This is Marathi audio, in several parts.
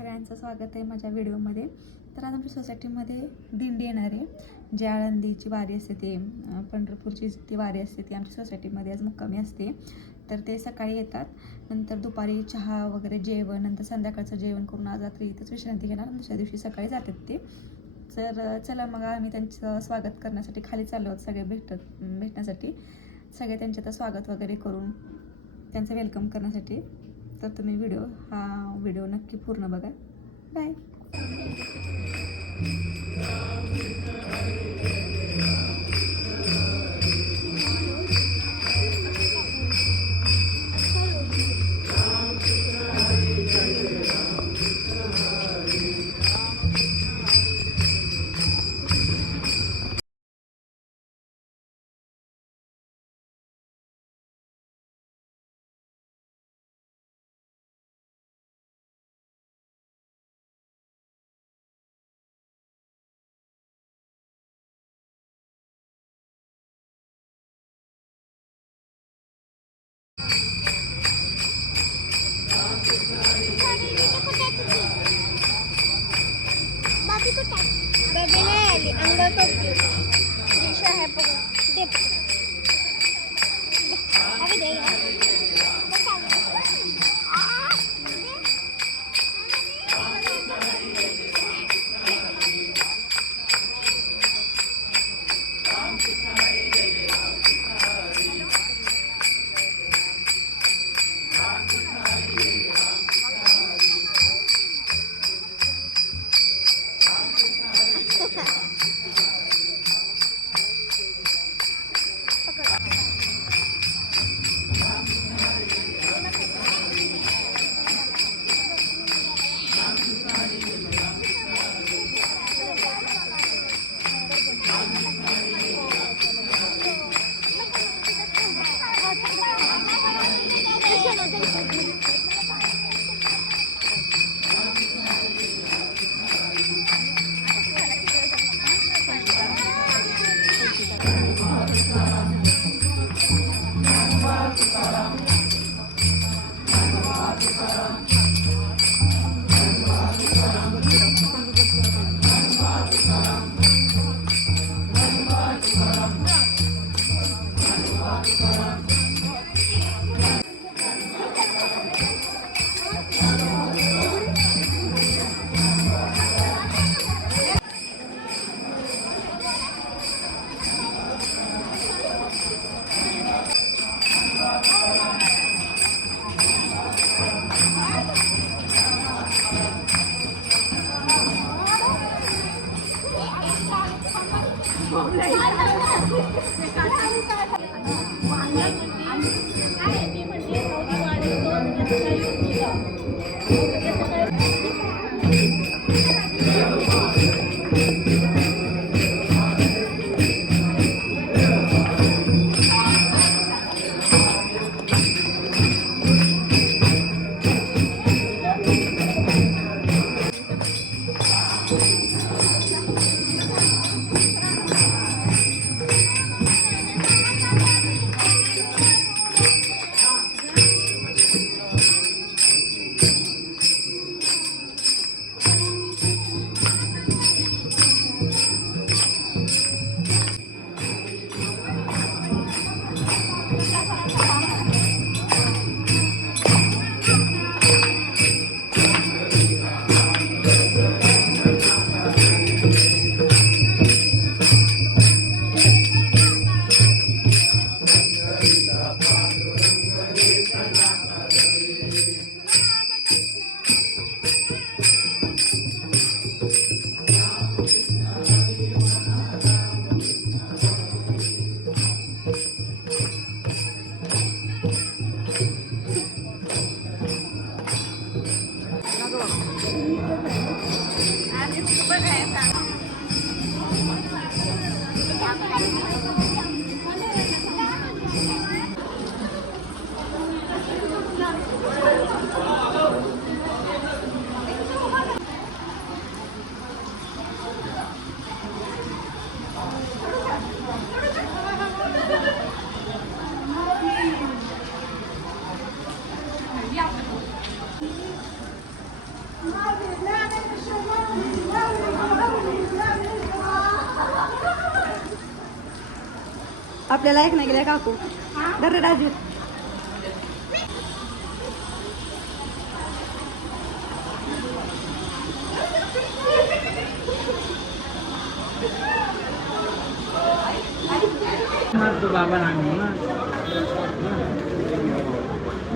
सगळ्यांचं स्वागत आहे माझ्या व्हिडिओमध्ये. तर आज आमच्या सोसायटीमध्ये दिंडी येणार आहे. जी आळंदीची वारी असते ते पंढरपूरची ती वारी असते ती आमच्या सोसायटीमध्ये आज मुक्कामी असते. तर ते सकाळी येतात, नंतर दुपारी चहा वगैरे जेवण, नंतर संध्याकाळचं जेवण करून आज रात्री इथंच विश्रांती घेणार. दुसऱ्या दिवशी सकाळी जातात ते. तर चला मग आम्ही त्यांचं स्वागत करण्यासाठी खाली चाललो आहोत सगळे भेटण्यासाठी. सगळे त्यांचं आता स्वागत वगैरे करून त्यांचं वेलकम करण्यासाठी. तर तुम्ही हा व्हिडिओ नक्की पूर्ण बघा. बाय. बेबी नाही आली, अंगावर टोपली दिशा आहे बघ. दे अरे दे आपल्याला ऐक नाही गेल्या काकू दर राजू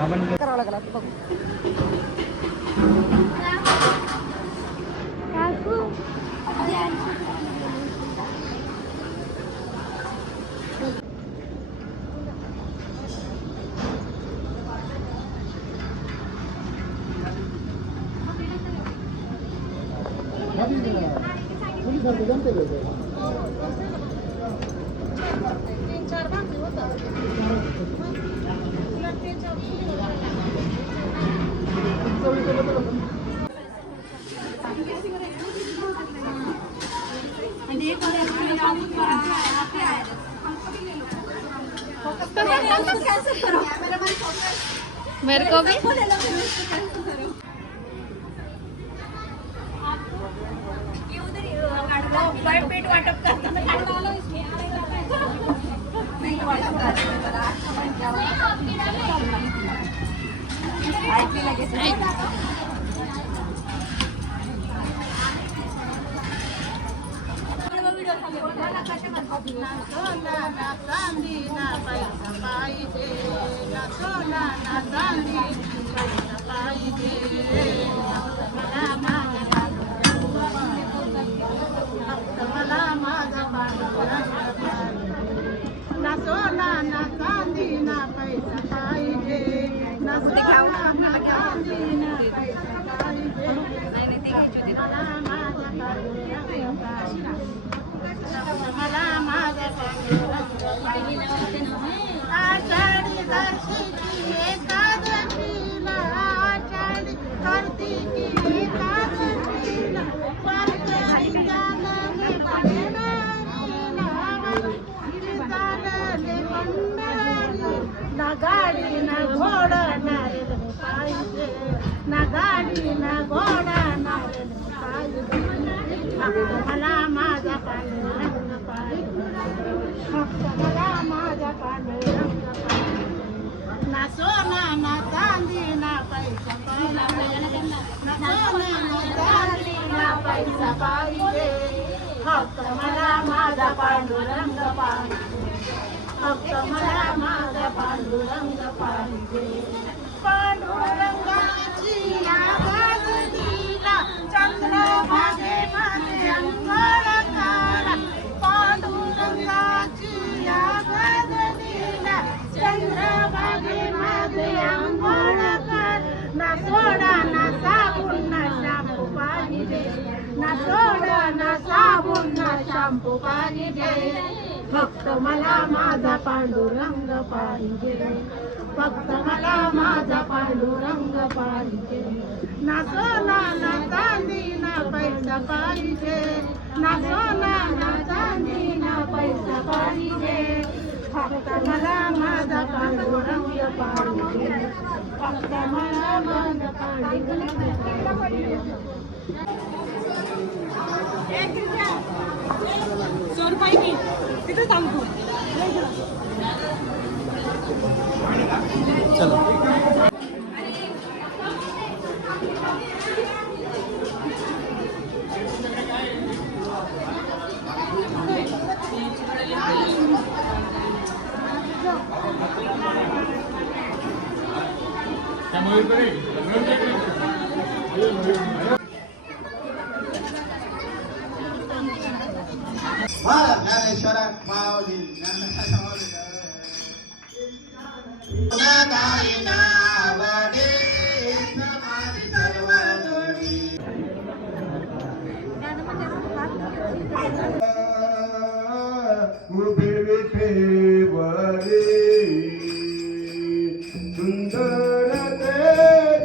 बाबा करावं लागला बघू मेरे को भी पेट वाटप ना सोना ना चांदी ना पैसा पाहिजे ना सोना ना चांदी ना पैसा पाहिजे मला माझा मला माझा आषाढी दर्शिकी एकादशीला आषाढी कार्तिकी एकादशीला वारकरी चालले पंढरीला चालले पंढरी ना गाडी ना घोडा नारळ पाहिजे ना गाडी ना घोडा नारळ पाहिजे मला माझा पांडुरंग पाहिजे मला माझा पांडुरंग पाहिजे ना सोना ना चांदी ना पैसा पाहिजे ना सोना ना चांदी ना पैसा पाहिजे फक्त मला माझा पांडुरंग पाहिजे फक्त मला माझा पांडुरंग पाहिजे पांडुरंगाची आवाज दिला चंद्रभागे माझे अंगण काढा पांडुरंगाची आवाज दिला चंद्रभागे माझे अंगण काढ ना सोडा ना साबून ना शाम्पू पाहिजे ना सोडा ना साबून ना शाम्पू पाहिजे फक्त मला माझा पांडुरंग पाहिजे फक्त मला माझा पांडुरंग पाहिजे ना सोना ना चांदी ना पैसा पाहिजे ना सोना ना चांदी ना पैसा पाहिजे फक्त मला माझा पांडुरंग पाहिजे फक्त मला माझा पांडुरंग पाहिजे तिथं सांगतो चलो ज्ञानेश्वर माऊली उभे विठेवरी सुंदर ते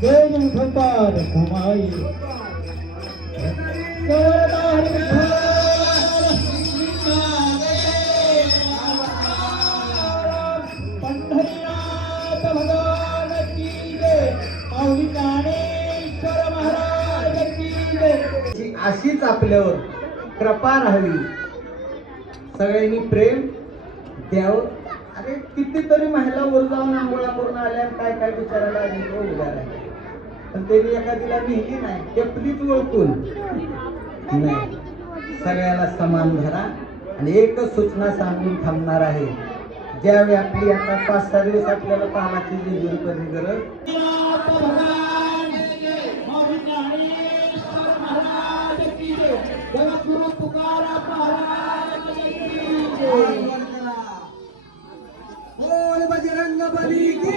वेद उठपार घुमाई पंढरीनाथ भगवान की जय, माऊली ज्ञानेश्वर महाराज की जय. अशीच आपल्यावर कृपा राहावी, सगळ्यांनी प्रेम द्यावं. अरे कितीतरी महिला वर जाऊन आंघोळा करून आल्या, काय काय विचारायला उभ्या राहिल्या, पण त्यांनी एखादीला लिहिली नाही, तेपलीच ओळखून नाही. सगळ्याला समान धरा. आणि एकच सूचना सांगून थांबणार आहे, ज्यावेळी आपली आता 5-6 दिवस आपल्याला कामाची जेजुरी करणे गरज. भगवान माऊली ज्ञानेश्वर महाराज की जय, जगद्गुरु तुकाराम महाराज की जय. बोल बजरंग बली की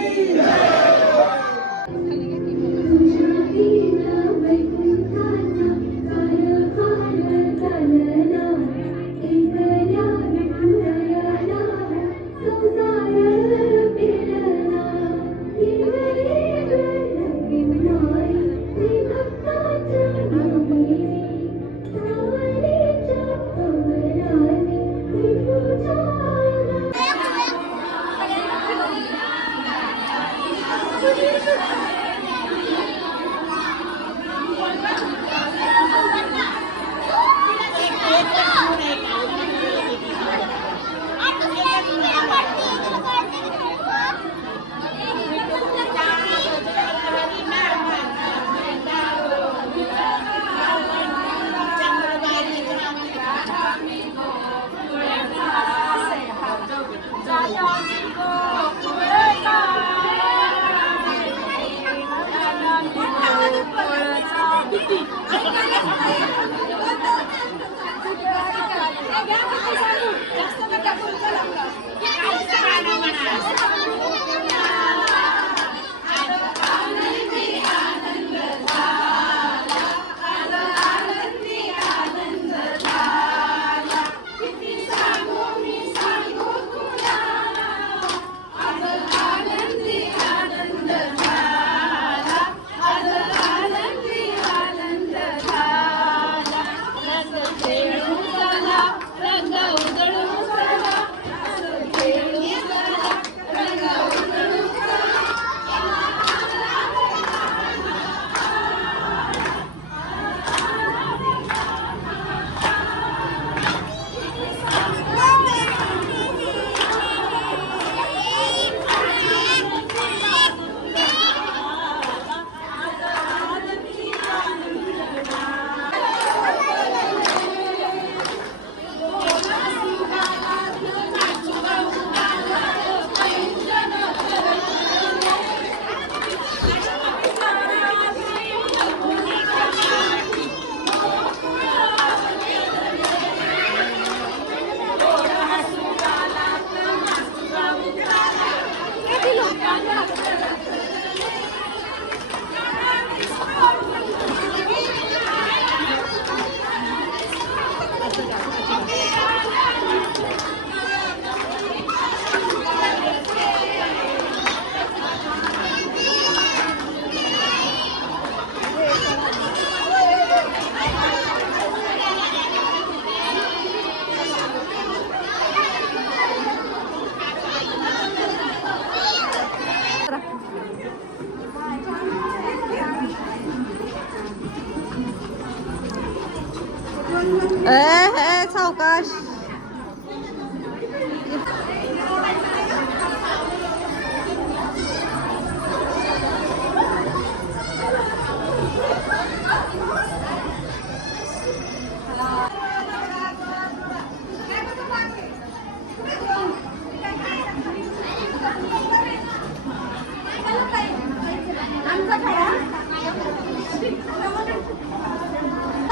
सावकाश.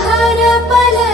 हर पल